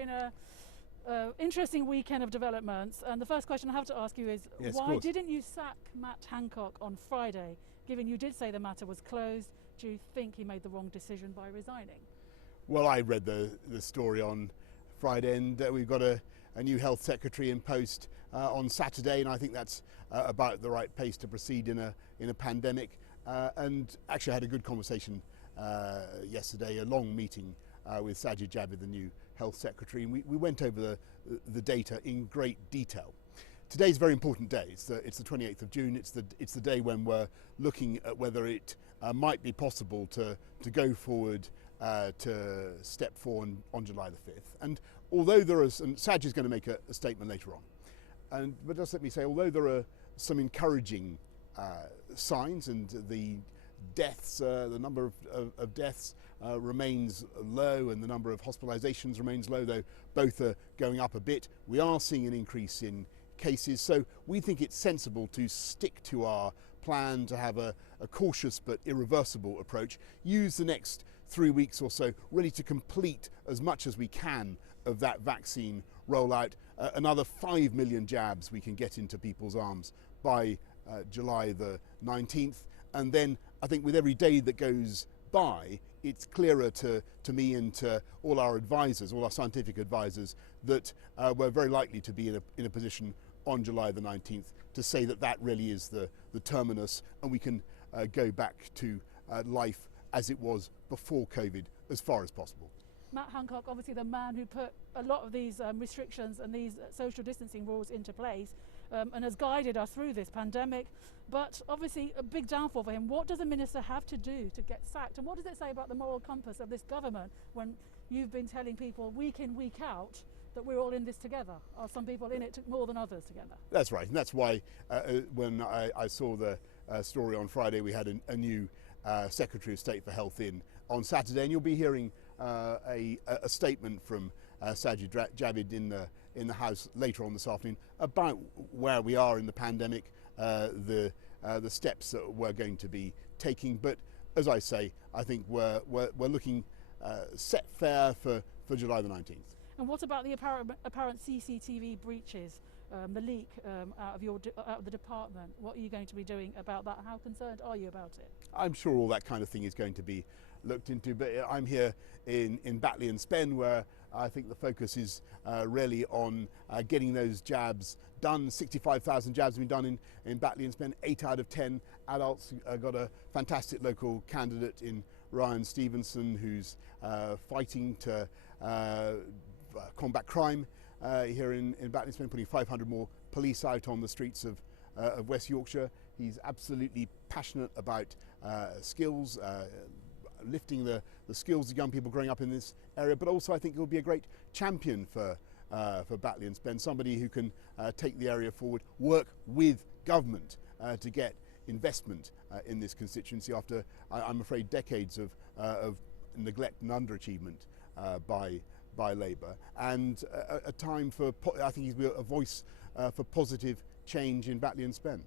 been a interesting weekend of developments, and the first question I have to ask you is, Yes, why didn't you sack Matt Hancock on Friday? Given you did say the matter was closed, do you think he made the wrong decision by resigning? Well, I read the story on Friday, and we've got a new health secretary in post on Saturday, and I think that's about the right pace to proceed in a pandemic. And actually, I had a good conversation yesterday, a long meeting with Sajid Javid, the new health secretary, and we went over the data in great detail. Today's a very important day. It's the 28th of June. It's the day when we're looking at whether it might be possible to go forward to step 4 on July the 5th. And although there is, and Saj is going to make a statement later on, but just let me say, although there are some encouraging signs, and the deaths, the number of deaths remains low, and the number of hospitalizations remains low, though both are going up a bit. We are seeing an increase in cases, so we think it's sensible to stick to our plan to have a cautious but irreversible approach. Use the next 3 weeks or so really to complete as much as we can of that vaccine rollout. Another 5 million jabs we can get into people's arms by July the 19th, and then I think with every day that goes by, it's clearer to me and to all our advisors, all our scientific advisors, that we're very likely to be in a position on July the 19th to say that really is the terminus, and we can go back to life as it was before COVID as far as possible. Matt Hancock, obviously the man who put a lot of these restrictions and these social distancing rules into place, and has guided us through this pandemic, but obviously a big downfall for him. What does a minister have to do to get sacked, and what does it say about the moral compass of this government when you've been telling people week in, week out that we're all in this together? Are some people in it more than others together? That's right, and that's why when I saw the story on Friday, we had a new Secretary of State for Health in on Saturday, and you'll be hearing a statement from Sajid Javid in the House later on this afternoon about where we are in the pandemic, the steps that we're going to be taking. But as I say, I think we're looking set fair for July the 19th. And what about the apparent CCTV breaches, the leak out of the department? What are you going to be doing about that? How concerned are you about it? I'm sure all that kind of thing is going to be looked into, but I'm here in Batley and Spen, where I think the focus is really on getting those jabs done. 65,000 jabs have been done in Batley and Spen. 8 out of 10 adults. Got a fantastic local candidate in Ryan Stevenson, who's fighting to combat crime here in Batley and Spen, putting 500 more police out on the streets of West Yorkshire. He's absolutely passionate about skills, lifting the skills of young people growing up in this area, but also I think he'll be a great champion for Batley and Spen, somebody who can take the area forward, work with government to get investment in this constituency after, I'm afraid, decades of neglect and underachievement by Labour, and a time for, I think he's a voice for positive change in Batley and Spen.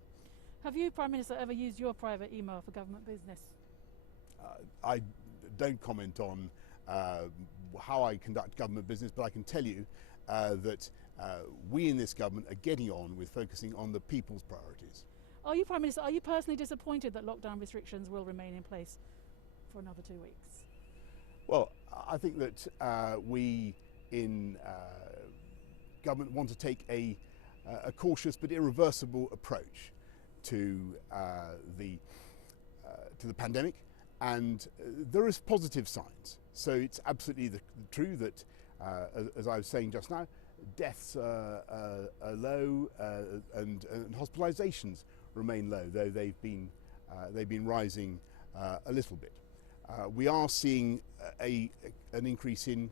Have you, Prime Minister, ever used your private email for government business? I don't comment on how I conduct government business, but I can tell you that we in this government are getting on with focusing on the people's priorities. Are you, Prime Minister, are you personally disappointed that lockdown restrictions will remain in place for another 2 weeks? Well, I think that we in government want to take a cautious but irreversible approach to the pandemic, and there is positive signs. So it's absolutely true that, as I was saying just now, deaths are low and hospitalizations remain low, though they've been rising a little bit. We are seeing an increase in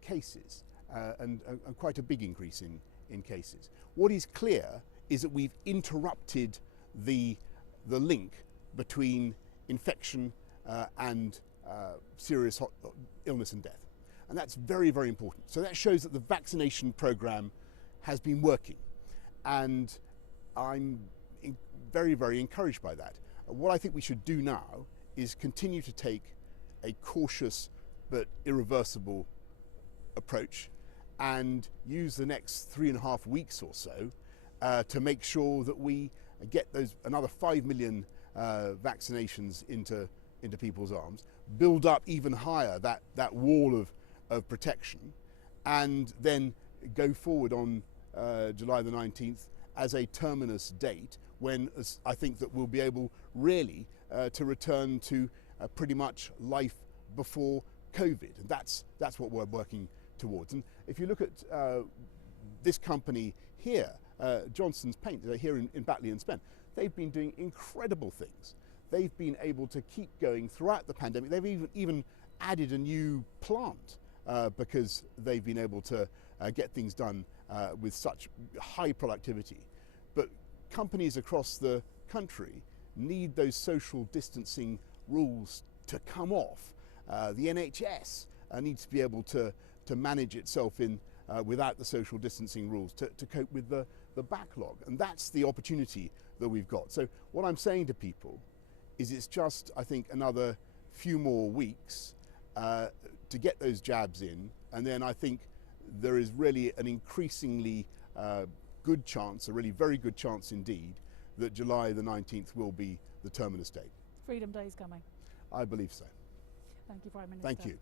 cases, and quite a big increase in cases. What is clear is that we've interrupted the link between infection and serious illness and death. And that's very, very important. So that shows that the vaccination programme has been working. And I'm very, very encouraged by that. What I think we should do now is continue to take a cautious but irreversible approach and use the next 3.5 weeks or so to make sure that we get those another 5 million vaccinations into people's arms, build up even higher that wall of protection, and then go forward on July the 19th as a terminus date, when I think that we'll be able really to return to pretty much life before COVID. And that's what we're working towards. And if you look at this company here, Johnson's Paint, here in Batley and Spen, they've been doing incredible things. They've been able to keep going throughout the pandemic. They've even added a new plant because they've been able to get things done with such high productivity. But companies across the country need those social distancing rules to come off. The NHS needs to be able to manage itself without the social distancing rules to cope with the backlog. And that's the opportunity that we've got. So what I'm saying to people is it's just, I think, another few more weeks to get those jabs in, and then I think there is really an increasingly good chance, a really very good chance indeed, that July the 19th will be the terminus date. Freedom Day is coming. I believe so. Thank you, Prime Minister. Thank you.